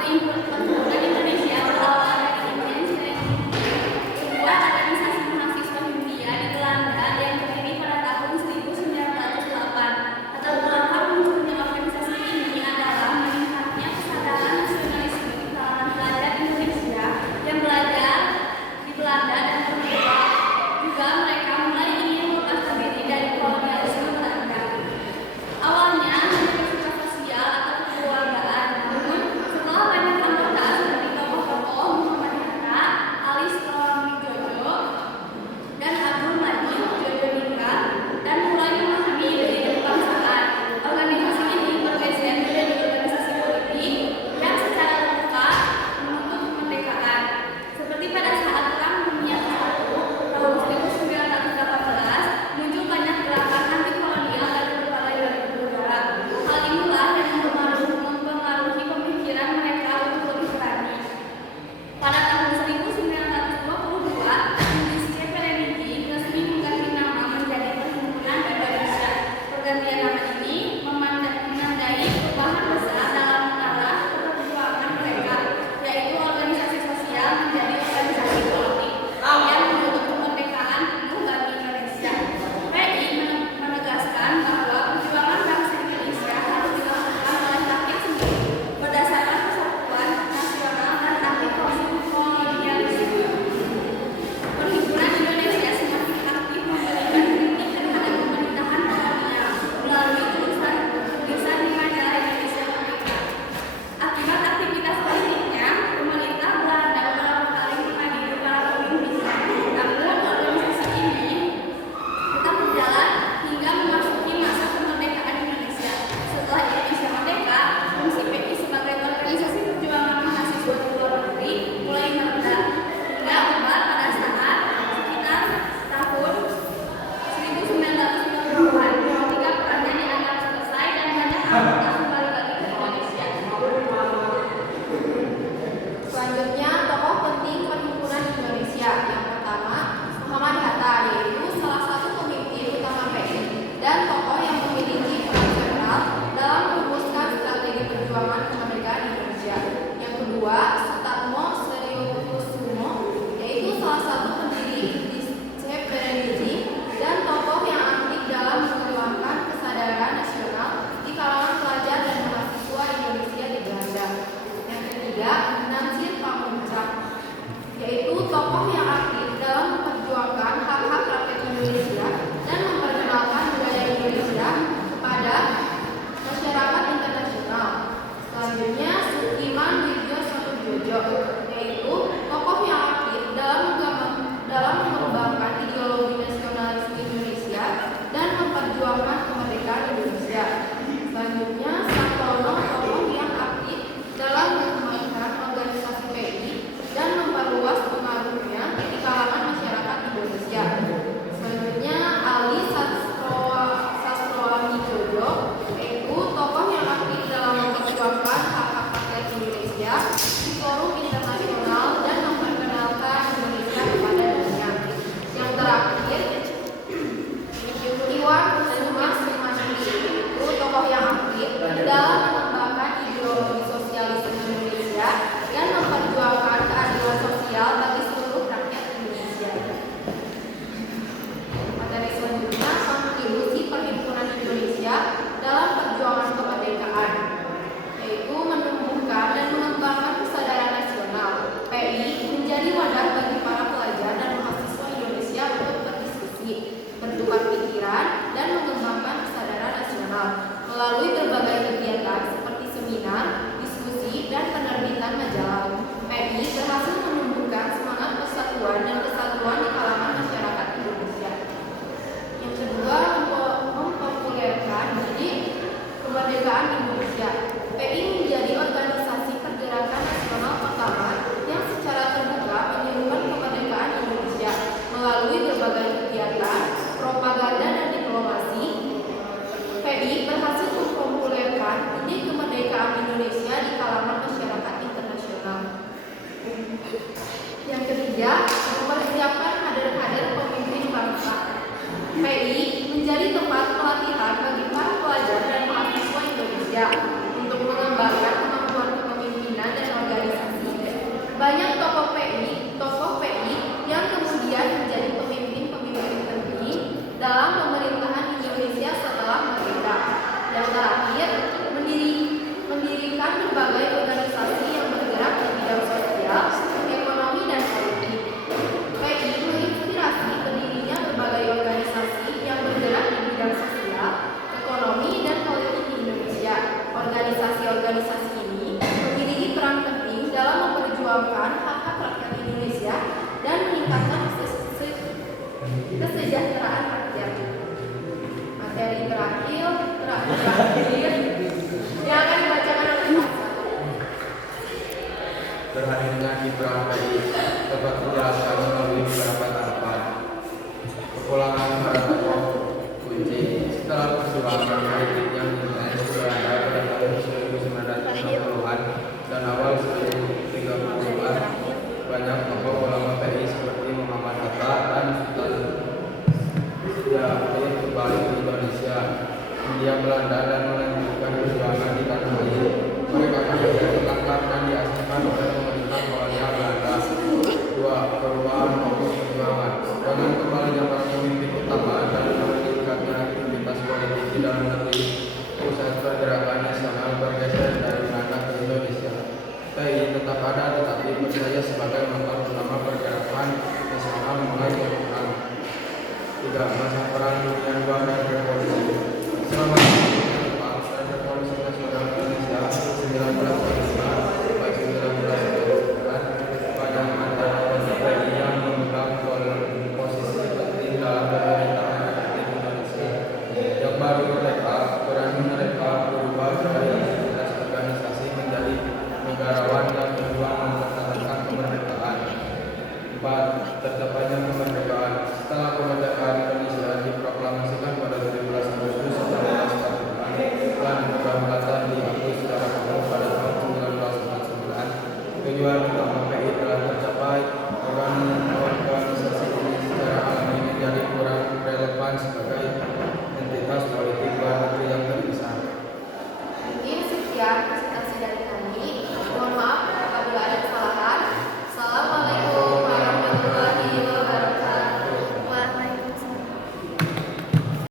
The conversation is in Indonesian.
Perhimpunan Indonesia berawal dari sebuah organisasi mahasiswa Hindia di Belanda yang berdiri pada tahun 1908. Latar belakang munculnya organisasi ini adalah meningkatnya kesadaran nasionalisme di kalangan pelajar Indonesia yang belajar di Belanda dan berbeda. Juga mereka mulai ingin melepaskan diri dari kolonialisme Belanda. Awalnya hanya bersifat sosial atau kekeluargaan, namun setelah banyak anggota organisasi ini memiliki peran penting dalam memperjuangkan hak-hak rakyat Indonesia dan meningkatkan kesejahteraan rakyat. Materi terakhir yang akan dibacakan oleh Pak. Terkait dengan kiprah PI dapat dijelaskan melalui beberapa tahapan. Kepulangan para tokoh kunci setelah perjuangan politik yang intens berada pada tahun 1960-an dan awal 1930-an, banyak tokoh ulama PI seperti Muhammad Hatta dan Sultan Syahrir kembali ke Indonesia, Hindia Belanda dan melanjutkan perjuangan di tanah air. Mereka kemudian ditangkap dan diasingkan oleh pemerintah kolonial Belanda. 2. Perubahan fokus perjuangan. Dengan kembalinya para pemimpin utama dan meningkatnya aktivitas politik di dalam negeri, pusat pergerakan nasional bergeser dari Belanda ke Indonesia. PI tetap ada tetapi berjaya sebagai motor utama pergerakan nasional mulai berkurang. 3. Masa Perang Dunia II dan Revolusi. Selama